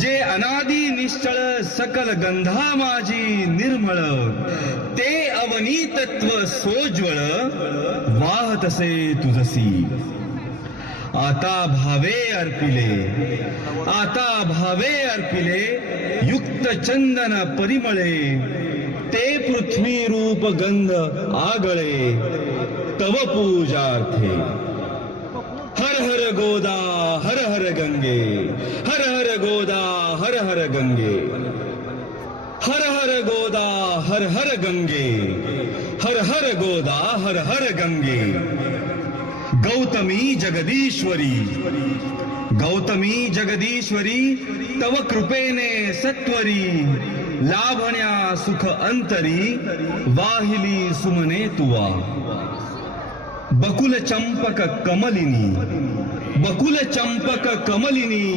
जे अनादि निश्चळ सकल गंधा माझी निर्मळ ते अवनी तत्व सोज्वळ वाहतसे तुझसी आता भावे अर्पिले युक्त चंदन परिमळे ते पृथ्वी रूप गंध आगळे तव पूजार्थे हर हर गोदा हर हर गंगे हर हर गोदा हर हर गंगे हर हर गोदा हर हर गंगे हर हर गोदा हर हर गंगे गौतमी जगदीश्वरी तव कृपेने सत्वरी लाभण्या सुख अंतरी वाहिली सुमने तुवा बकुल चंपक कमलिनी